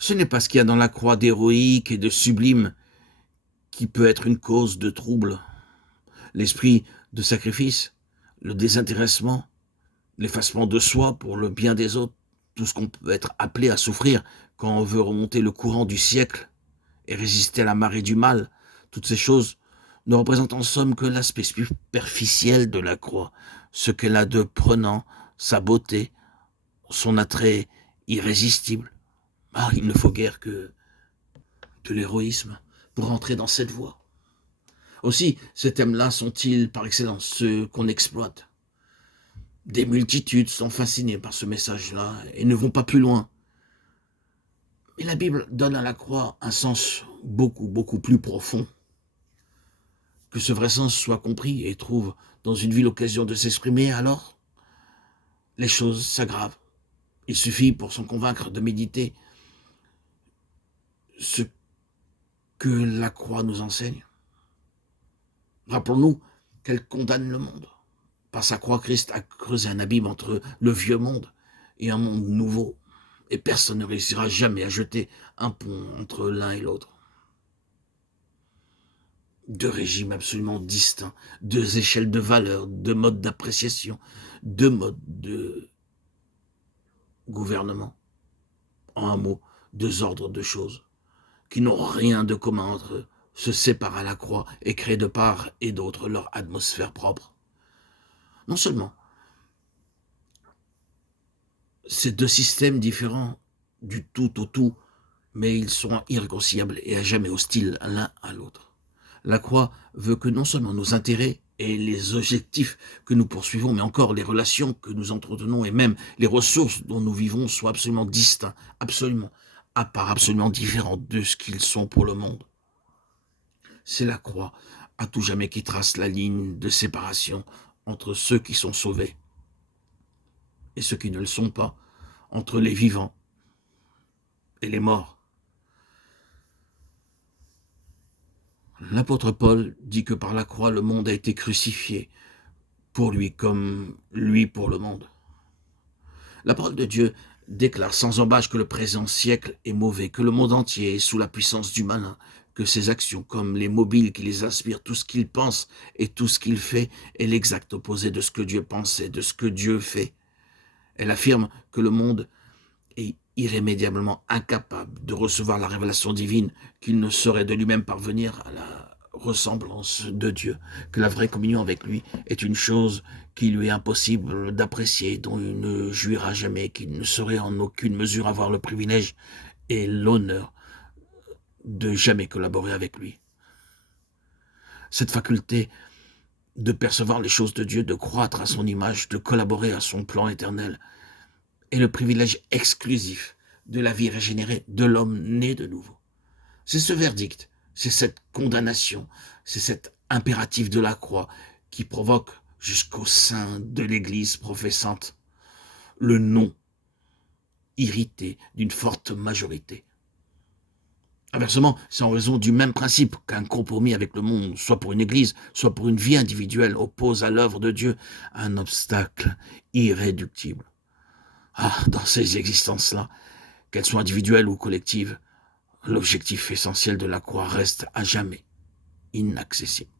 Ce n'est pas ce qu'il y a dans la croix d'héroïque et de sublime qui peut être une cause de trouble. L'esprit de sacrifice, le désintéressement, l'effacement de soi pour le bien des autres, tout ce qu'on peut être appelé à souffrir quand on veut remonter le courant du siècle et résister à la marée du mal, toutes ces choses ne représentent en somme que l'aspect superficiel de la croix, ce qu'elle a de prenant, sa beauté, son attrait irrésistible. Ah, il ne faut guère que de l'héroïsme pour entrer dans cette voie. Aussi, ces thèmes-là sont-ils par excellence ceux qu'on exploite. Des multitudes sont fascinées par ce message-là et ne vont pas plus loin. Mais la Bible donne à la croix un sens beaucoup plus profond. Que ce vrai sens soit compris et trouve dans une vie l'occasion de s'exprimer, alors les choses s'aggravent. Il suffit pour s'en convaincre de méditer ce que la croix nous enseigne. Rappelons-nous qu'elle condamne le monde. Par sa croix, Christ a creusé un abîme entre le vieux monde et un monde nouveau. Et personne ne réussira jamais à jeter un pont entre l'un et l'autre. Deux régimes absolument distincts, deux échelles de valeurs, deux modes d'appréciation, deux modes de gouvernement. En un mot, deux ordres de choses qui n'ont rien de commun entre eux, se séparent à la croix et créent de part et d'autre leur atmosphère propre. Non seulement ces deux systèmes différents du tout au tout, mais ils sont irréconciliables et à jamais hostiles l'un à l'autre. La croix veut que non seulement nos intérêts et les objectifs que nous poursuivons, mais encore les relations que nous entretenons et même les ressources dont nous vivons soient absolument distincts, absolument, à part absolument différents de ce qu'ils sont pour le monde. C'est la croix, à tout jamais, qui trace la ligne de séparation entre ceux qui sont sauvés et ceux qui ne le sont pas, entre les vivants et les morts. L'apôtre Paul dit que par la croix, le monde a été crucifié pour lui comme lui pour le monde. La parole de Dieu déclare sans embâche que le présent siècle est mauvais, que le monde entier est sous la puissance du malin, que ses actions, comme les mobiles qui les inspirent, tout ce qu'il pense et tout ce qu'il fait est l'exact opposé de ce que Dieu pensait, de ce que Dieu fait. Elle affirme que le monde est irrémédiablement incapable de recevoir la révélation divine, qu'il ne saurait de lui-même parvenir à la ressemblance de Dieu, que la vraie communion avec lui est une chose qui lui est impossible d'apprécier, dont il ne jouira jamais, qu'il ne saurait en aucune mesure avoir le privilège et l'honneur de jamais collaborer avec lui. Cette faculté de percevoir les choses de Dieu, de croître à son image, de collaborer à son plan éternel, est le privilège exclusif de la vie régénérée de l'homme né de nouveau. C'est ce verdict, c'est cette condamnation, c'est cet impératif de la croix qui provoque jusqu'au sein de l'Église professante le non irrité d'une forte majorité. Inversement, c'est en raison du même principe qu'un compromis avec le monde, soit pour une Église, soit pour une vie individuelle, oppose à l'œuvre de Dieu un obstacle irréductible. Ah, dans ces existences-là, qu'elles soient individuelles ou collectives, l'objectif essentiel de la croix reste à jamais inaccessible.